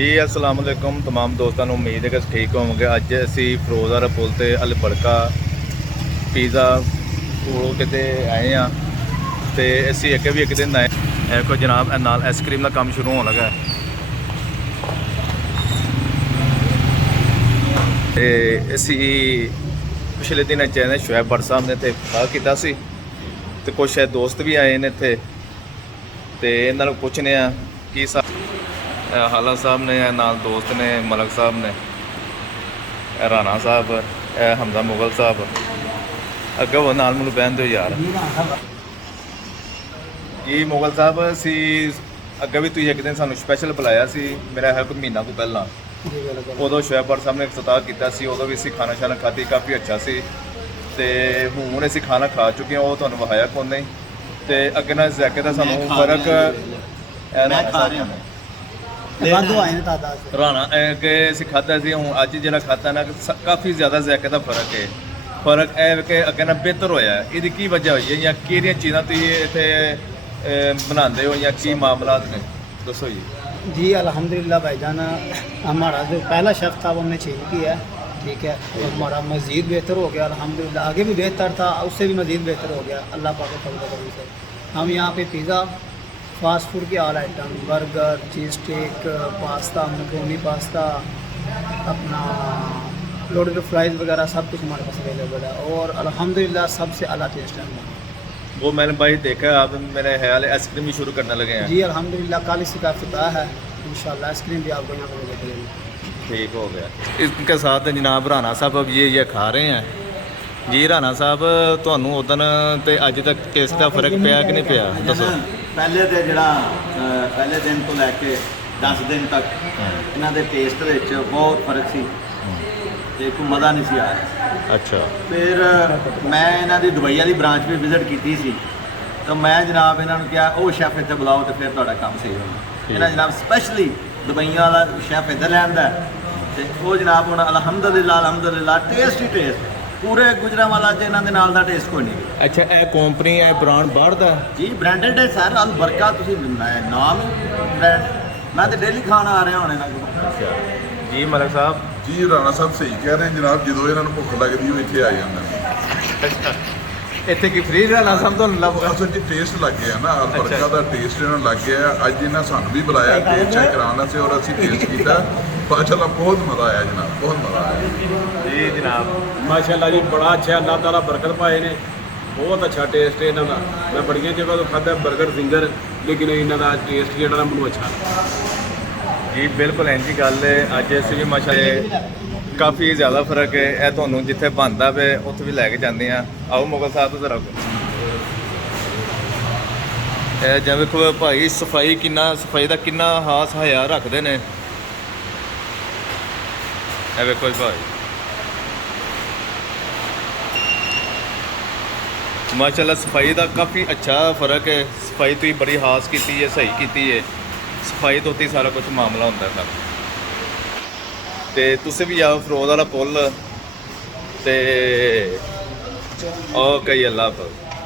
जी अस्सलाम वालेकुम तमाम दोस्तों को उम्मीद है कि ठीक होंगे। अज असी फिरोजदार पुल से अल बड़का पिज़्ज़ा कोलों किते आए हाँ तो असी अगे भी एक दिन आए को जनाब नाल आइसक्रीम का काम शुरू होने लगा तो असी पिछले दिन चाहे शुएब भट्ट साहब ने इतने खा किया तो कुछ शायद दोस्त भी आए हैं इतने तो इन्होंने पूछने की हाला साहब ने नाल दोस्त ने मलक साहब ने राणा साहब हमजा मुगल साहब अगे वो नाल मैनू बहन दो यार जी मुगल साहब असी अगे भी तुम एक दिन सानू स्पैशल बुलाया सी मेरा है कोई महीना को पहला उदों शुएब भट्ट साहब ने इफ्तार किया उदों भी असी खाना शाना खाधी काफ़ी अच्छा सी ते हुण असी खाना खा चुके हैं वो तुहानू विखाया कौन नहीं तो अगे ना जैके का सानू फर्क राणा अगे असी खादा सी हूँ अज जो खादा ना काफ़ी ज़्यादा जैके का फर्क है कि अगे ना बेहतर होया है। इसकी की वजह हुई है या कि चीज़ा तुम इतने बनाते हो या की मामलात ने दसो जी। जी अल्हम्दुलिल्लाह भाईजान, हमारा जो पहला शेफ़ था वो हमने चेंज किया है, ठीक है। और हमारा मज़ीद बेहतर हो गया अल्हम्दुलिल्लाह। आगे भी बेहतर था, उससे भी मज़ीद बेहतर हो गया अल्लाह पाक के फज़ल करम से। हम यहाँ पे पिज़्ज़ा, फास्ट फूड के ऑल आइटम, बर्गर, चीज़ स्टेक, पास्ता, मैक्रोनी पास्ता, अपना लोडेड फ्राइज़ वगैरह सब कुछ हमारे पास अवेलेबल है और अल्हम्दुलिल्लाह सबसे अला टेस्ट है। वो मैंने भाई देखा आप मेरे ख्याल है आइसक्रीम भी शुरू करने लगे हैं। जी अल्हम्दुलिल्लाह कल इसी का इफ्तिताह है, इंशाल्लाह आइसक्रीम भी आपको यहाँ पर मिलेगी। ठीक हो गया। इसके साथ जनाब राणा साहब अब ये खा रहे हैं जी। राणा साहब तुहानू उदन ते अज तक टेस्ट का फर्क पिया कि नहीं पिया दसो। पहले तो जड़ा पहले दिन तो लैके 10 दिन तक इन्हों के टेस्ट बहुत फर्क सी, कोई मज़ा नहीं सी आ रहा। अच्छा फिर मैं इन्हों की दुबई वाली ब्रांच भी विजिट की सी तो मैं जनाब इन्होंने कहा वो शैफ इतने बुलाओ तो फिर तुहाडा काम सही होगा। इन्हें जनाब स्पैशली दुबईया वाला शैफ इधर लैंदा तो वो जनाब हूँ अल्हम्दुलिल्लाह टेस्ट ही टेस्ट पूरे गुजरांवाला च इन्हों के नाल दा टेस्ट कोई नहीं। अच्छा ए कंपनी है ब्रांड बाहर दा जी ब्रांडेड है सर, अल बरका तुम नाम ब्रांड मैं तो डेली खाना आ रहा होने। अच्छा जी मलक साहब जी राणा साहब सही कह रहे हैं जनाब, जो इन्होंने भुख लगती है इतने आ जाते अच्छा इतने की फ्री राणा साहब तो लग असल जी टेस्ट लग गया ना, बरका का टेस्ट इन्होंने लग गया। अज इन्हें सानू भी बुलाया टेस्ट चेक कराने से और असी टेस्ट किया, माशाल्लाह बहुत मज़ा आया जनाब, बहुत मज़ा आया जी जनाब। माशाल्लाह जी बड़ा अच्छा, अल्लाह ताला बरकत पाए ने, बहुत अच्छा टेस्ट है इन्हों का। मैं बड़िया जगह तो खादा बर्गर फिंगर, लेकिन इन्हों का टेस्ट जो मैं अच्छा जी बिल्कुल इंजी गल है। अज असी भी माशाल्लाह काफ़ी ज़्यादा फर्क है। यह तुहानू जिथे बनता पे उत्थे भी लैके जाते हैं। आओ मुगल साहब तो रखो जब देखो भाई सफाई किन्ना सफाई का किन्ना खास हया रखते हैं। वेखो भाई माशाल्लाह सफाई का काफ़ी अच्छा फ़र्क है। सफाई तो बड़ी खास की है, सही की है, सफाई तो ही सारा कुछ मामला होता है सर। तो तुम भी आओ फिरोज वाला पुल तो ओ कई अल्लाह हाफ़िज़।